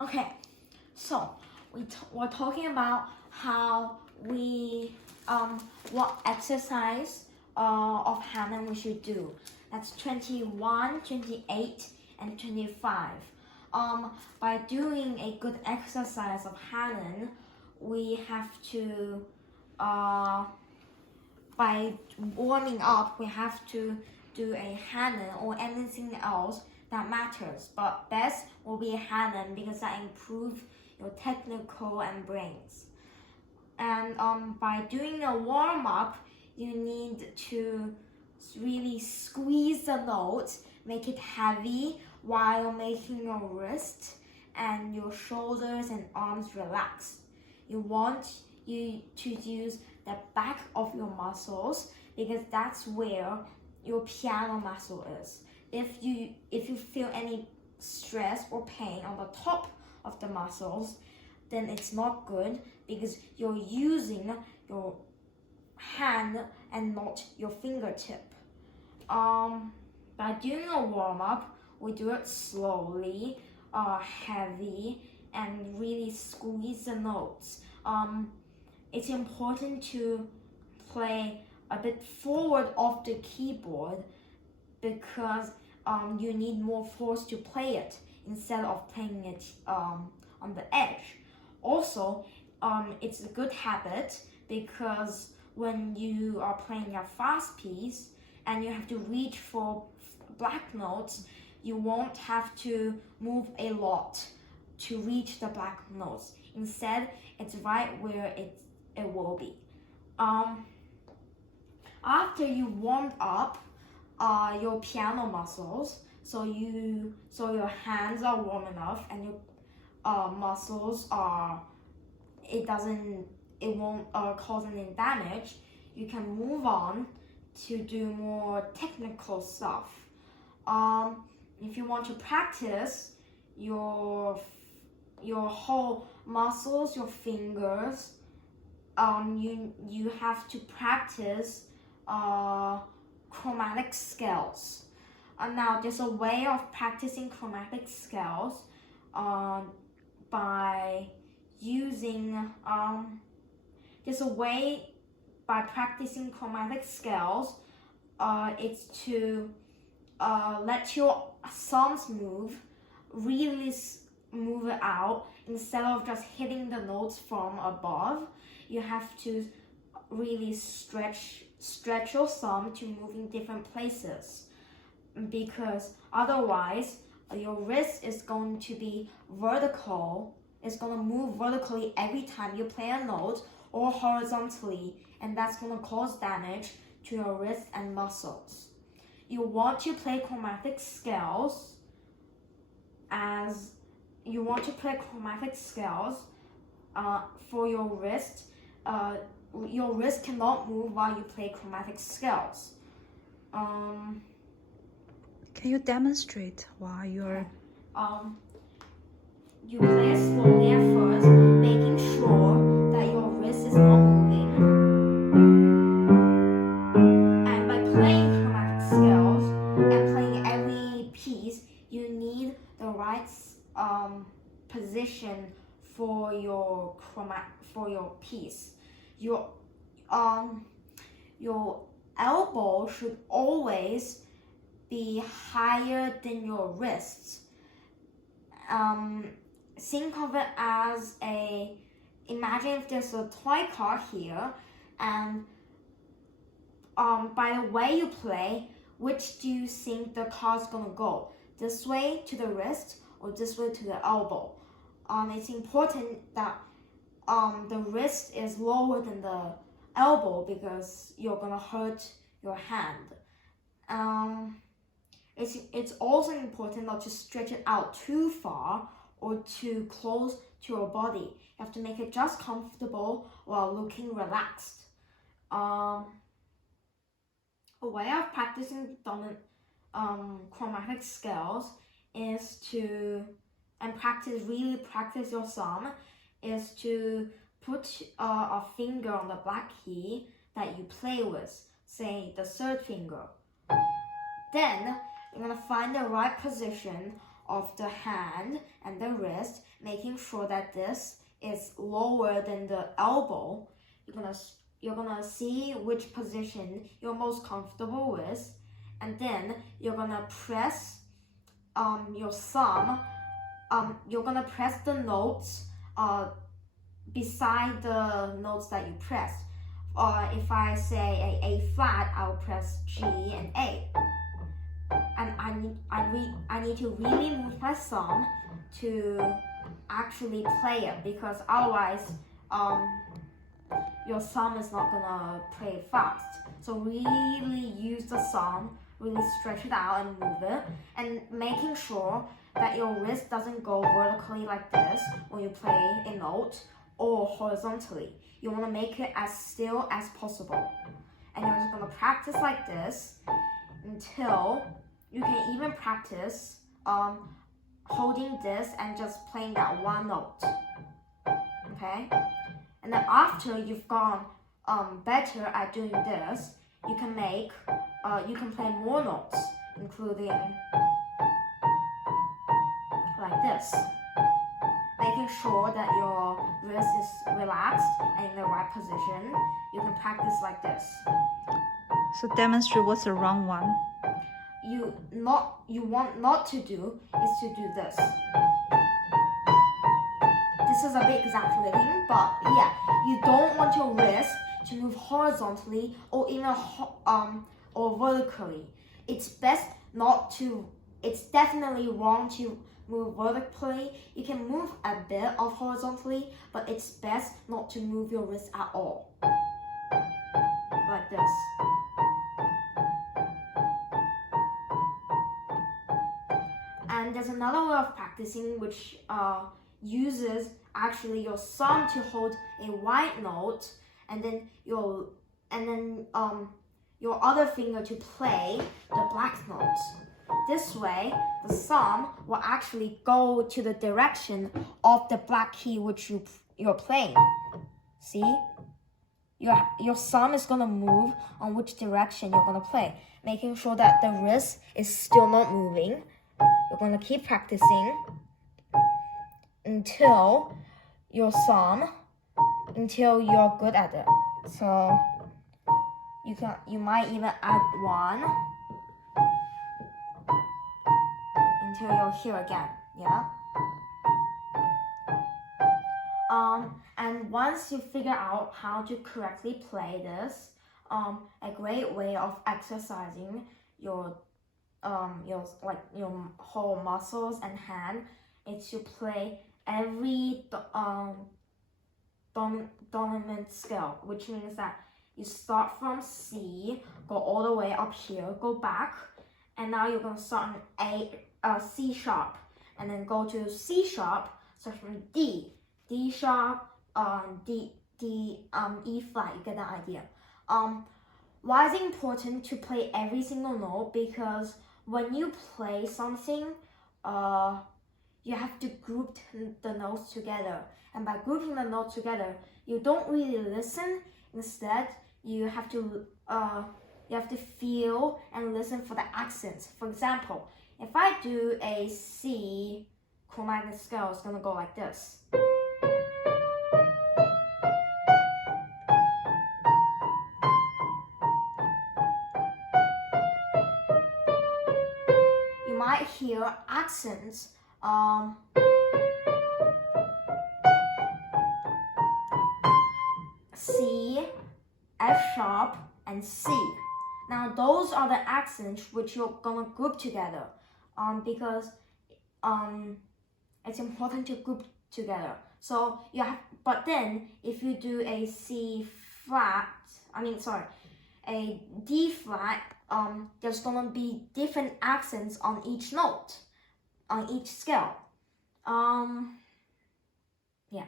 Okay, so we're talking about how we what exercise of Hanan we should do. That's 21, 28, and 25. By doing a good exercise of Hanan, we have to by warming up, we have to do a Hanan or anything else that matters. But best will be a Hanan because that improves your technical and brains. And by doing a warm up, you need to really squeeze the notes, make it heavy while making your wrist and your shoulders and arms relaxed. You want you to use the back of your muscles because that's where your piano muscle is. If you feel any stress or pain on the top of the muscles, then it's not good because you're using your hand and not your fingertip. By doing a warm-up, we do it slowly, heavy, and really squeeze the notes. It's important to play a bit forward of the keyboard because you need more force to play it instead of playing it on the edge. Also, it's a good habit because when you are playing a fast piece and you have to reach for black notes, you won't have to move a lot to reach the black notes. Instead, it's right where it will be. After you warmed up your piano muscles, so your hands are warm enough and your muscles are it won't cause any damage, you can move on to do more technical stuff. If you want to practice your whole muscles, your fingers, you have to practice chromatic scales. Now there's a way of practicing chromatic scales by using there's a way by practicing chromatic scales. It's to let your thumbs really move it out instead of just hitting the notes from above. You have to really stretch your thumb to move in different places because otherwise your wrist is going to be vertical. It's going to move vertically every time you play a note or horizontally, and that's going to cause damage to your wrist and muscles. You want to play chromatic scales for your wrist. Your wrist cannot move while you play chromatic scales. Can you demonstrate while you're... You play it slowly at first, making sure that your wrist is not moving. And by playing chromatic scales and playing every piece, you need the right position for your piece. Your elbow should always be higher than your wrists. Think of it as imagine if there's a toy car here, and by the way you play, which do you think the car's gonna go? This way to the wrist or this way to the elbow? It's important that the wrist is lower than the elbow because you're gonna hurt your hand. It's also important not to stretch it out too far or too close to your body. You have to make it just comfortable while looking relaxed. A way of practicing chromatic scales is to practice your thumb is to put a finger on the black key that you play with, say the third finger. Then you're going to find the right position of the hand and the wrist, making sure that this is lower than the elbow. You're gonna see which position you're most comfortable with, and then you're gonna press your thumb. You're gonna press the notes beside the notes that you pressed. If I say A flat, I'll press G and A. And I need to really move my thumb to actually play it, because otherwise your thumb is not gonna play fast. So really use the thumb, really stretch it out and move it, and making sure that your wrist doesn't go vertically like this when you play a note, or horizontally. You want to make it as still as possible. And you're just going to practice like this until you can even practice holding this and just playing that one note. Okay? And then after you've gone better at doing this, you can play more notes, including like this. Making sure that your wrist is relaxed and in the right position. You can practice like this. So demonstrate what's the wrong one. You want not to do is to do this. This is a bit exaggerating, but yeah, you don't want your wrist to move horizontally or even or vertically. It's best not to. It's definitely wrong to move vertically. You can move a bit of horizontally, but it's best not to move your wrist at all. Like this. And there's another way of practicing which uses actually your thumb to hold a white note, and then your other finger to play the black notes. This way, the thumb will actually go to the direction of the black key which you're playing. See? Your thumb is going to move on which direction you're going to play, making sure that the wrist is still not moving. You're going to keep practicing until you're good at it. So you might even add one until you're here again, yeah? And once you figure out how to correctly play this, a great way of exercising your whole muscles and hand is to play every dominant scale, which means that you start from C, go all the way up here, go back, and now you're gonna start on C sharp, and then go to C sharp, start from D sharp, E flat. You get that idea. Why is it important to play every single note? Because when you play something, you have to group the notes together, and by grouping the notes together, you don't really listen. Instead, you have to feel and listen for the accents. For example, if I do a C chromatic scale, it's gonna go like this. You might hear accents. C, F sharp, and C. Now those are the accents which you're gonna group together, because it's important to group together. So but then if you do a a D flat, there's gonna be different accents on each note, on each scale. Yeah.